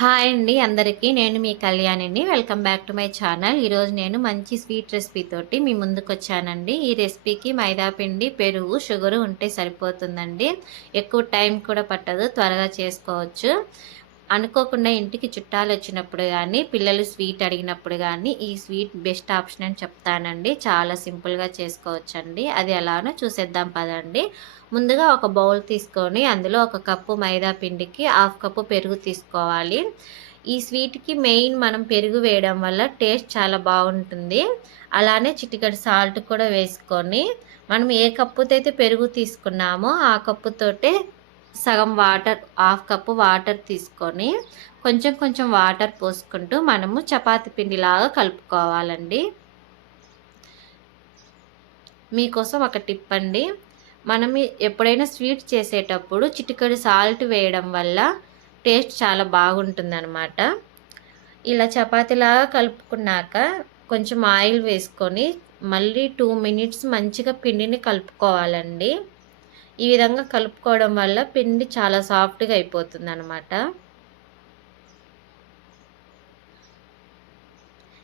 Hi అండి అందరికీ. నేను మీ కళ్యాణిని. Welcome back to my channel. ఈరోజు నేను మంచి స్వీట్ రెసిపీ తోటి మీ ముందుకొచ్చానండి. ఈ రెసిపీకి మైదా పిండి, పెరుగు, షుగరు ఉంటే సరిపోతుందండి. ఎక్కువ టైం కూడా పట్టదు, త్వరగా చేసుకోవచ్చు. అనుకోకుండా ఇంటికి చుట్టాలు వచ్చినప్పుడు కానీ, పిల్లలు స్వీట్ అడిగినప్పుడు కానీ ఈ స్వీట్ బెస్ట్ ఆప్షన్ అని చెప్తానండి. చాలా సింపుల్గా చేసుకోవచ్చండి. అది ఎలానో చూసేద్దాం పదండి. ముందుగా ఒక బౌల్ తీసుకొని అందులో ఒక కప్పు మైదా పిండికి హాఫ్ కప్పు పెరుగు తీసుకోవాలి. ఈ స్వీట్కి మెయిన్ మనం పెరుగు వేయడం వల్ల టేస్ట్ చాలా బాగుంటుంది. అలానే చిటికెడు సాల్ట్ కూడా వేసుకొని మనం ఏ కప్పుతో అయితే పెరుగు తీసుకున్నామో ఆ కప్పుతోటే సగం వాటర్, హాఫ్ కప్పు వాటర్ తీసుకొని కొంచెం కొంచెం వాటర్ పోసుకుంటూ మనము చపాతీ పిండిలాగా కలుపుకోవాలండి. మీకోసం ఒక టిప్ అండి. మనం ఎప్పుడైనా స్వీట్ చేసేటప్పుడు చిటికెడు సాల్ట్ వేయడం వల్ల టేస్ట్ చాలా బాగుంటుందన్నమాట. ఇలా చపాతీలాగా కలుపుకున్నాక కొంచెం ఆయిల్ వేసుకొని మళ్ళీ 2 మినిట్స్ మంచిగా పిండిని కలుపుకోవాలండి. ఈ విధంగా కలుపుకోవడం వల్ల పిండి చాలా సాఫ్ట్గా అయిపోతుంది అన్నమాట.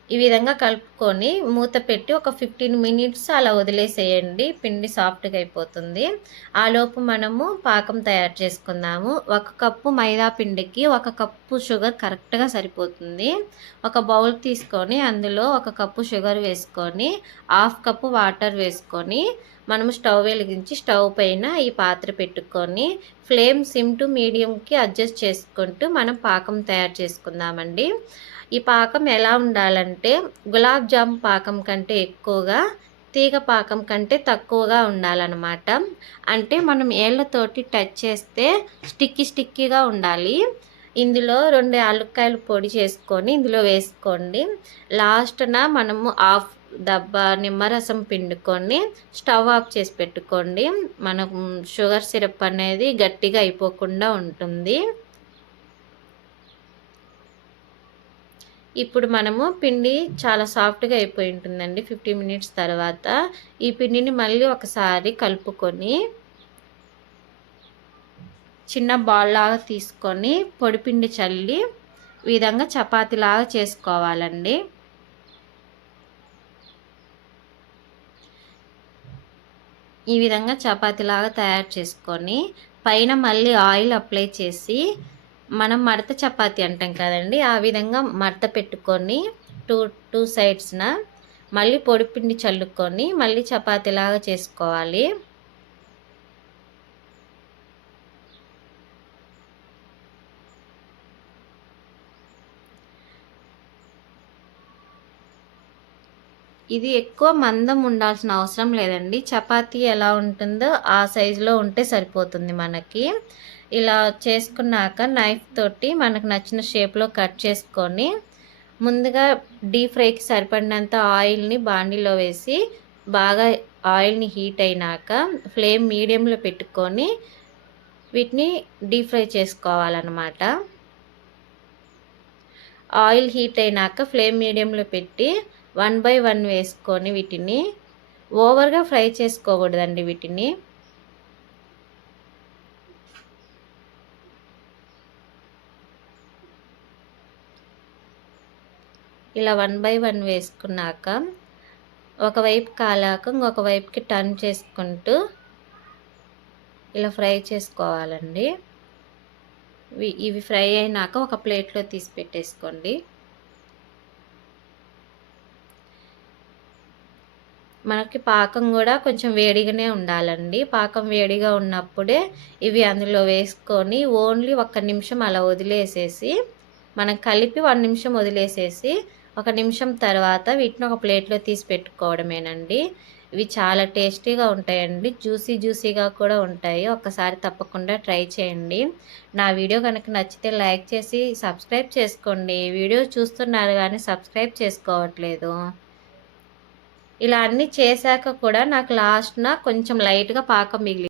ఈ విధంగా కలుపుకొని మూత పెట్టి ఒక 15 మినిట్స్ అలా వదిలేసేయండి. పిండి సాఫ్ట్గా అయిపోతుంది. ఆలోపు మనము పాకం తయారు చేసుకుందాము. 1 కప్పు మైదా పిండికి 1 కప్పు షుగర్ కరెక్ట్గా సరిపోతుంది. ఒక బౌల్ తీసుకొని అందులో 1 కప్పు షుగర్ వేసుకొని హాఫ్ కప్పు వాటర్ వేసుకొని మనము స్టవ్ వెలిగించి స్టవ్ పైన ఈ పాత్ర పెట్టుకొని ఫ్లేమ్ సిమ్ టు మీడియంకి అడ్జస్ట్ చేసుకుంటూ మనం పాకం తయారు చేసుకుందామండి. ఈ పాకం ఎలా ఉండాలంటే గులాబ్ జామ్ పాకం కంటే ఎక్కువగా, తీగ పాకం కంటే తక్కువగా ఉండాలన్నమాట. అంటే మనం ఏళ్ళతోటి టచ్ చేస్తే స్టిక్కీగా ఉండాలి. ఇందులో 2 యాలక్కాయలు పొడి చేసుకొని ఇందులో వేసుకోండి. లాస్ట్న మనము హాఫ్ దబ్బా నిమ్మరసం పిండుకొని స్టవ్ ఆఫ్ చేసి పెట్టుకోండి. మనకు షుగర్ సిరప్ అనేది గట్టిగా అయిపోకుండా ఉంటుంది. ఇప్పుడు మనము పిండి చాలా సాఫ్ట్గా అయిపోయి ఉంటుందండి. 15 మినిట్స్ తర్వాత ఈ పిండిని మళ్ళీ ఒకసారి కలుపుకొని చిన్న బాల్ లాగా తీసుకొని పొడిపిండి చల్లి ఈ విధంగా చపాతీలాగా చేసుకోవాలండి. ఈ విధంగా చపాతీలాగా తయారు చేసుకొని పైన మళ్ళీ ఆయిల్ అప్లై చేసి మనం మడత చపాతీ అంటాం కదండి, ఆ విధంగా మడత పెట్టుకొని టూ సైడ్స్న మళ్ళీ పొడిపిండి చల్లుకొని మళ్ళీ చపాతీలాగా చేసుకోవాలి. ఇది ఎక్కువ మందం ఉండాల్సిన అవసరం లేదండి. చపాతీ ఎలా ఉంటుందో ఆ సైజులో ఉంటే సరిపోతుంది మనకి. ఇలా చేసుకున్నాక నైఫ్ తోటి మనకు నచ్చిన షేప్లో కట్ చేసుకొని ముందుగా డీప్ ఫ్రైకి సరిపడినంత ఆయిల్ని బాండీలో వేసి బాగా ఆయిల్ని హీట్ అయినాక ఫ్లేమ్ మీడియంలో పెట్టుకొని వీటిని డీప్ ఫ్రై చేసుకోవాలన్నమాట. ఆయిల్ హీట్ అయినాక ఫ్లేమ్ మీడియంలో పెట్టి 1 బై 1 వేసుకొని వీటిని ఓవర్గా ఫ్రై చేసుకోకూడదండి. వీటిని ఇలా 1 బై 1 వేసుకున్నాక ఒకవైపు కాలాక ఇంకొక వైపుకి టర్న్ చేసుకుంటూ ఇలా ఫ్రై చేసుకోవాలండి. ఇవి ఫ్రై అయినాక ఒక ప్లేట్లో తీసి పెట్టేసుకోండి. మనకి పాకం కూడా కొంచెం వేడిగానే ఉండాలండి. పాకం వేడిగా ఉన్నప్పుడే ఇవి అందులో వేసుకొని ఓన్లీ 1 నిమిషం అలా వదిలేసేసి మనం కలిపి 1 నిమిషం వదిలేసేసి 1 నిమిషం తర్వాత వీటిని ఒక ప్లేట్లో తీసి పెట్టుకోవడమేనండి. ఇవి చాలా టేస్టీగా ఉంటాయండి. జ్యూసీగా కూడా ఉంటాయి. ఒక్కసారి తప్పకుండా ట్రై చేయండి. నా వీడియో కనుక నచ్చితే లైక్ చేసి సబ్స్క్రైబ్ చేసుకోండి. వీడియో చూస్తున్నారు కానీ సబ్స్క్రైబ్ చేసుకోవట్లేదు. ఇలా అన్నీ చేశాక కూడా నాకు లాస్ట్న కొంచెం లైట్గా పాకం మిగిలింది.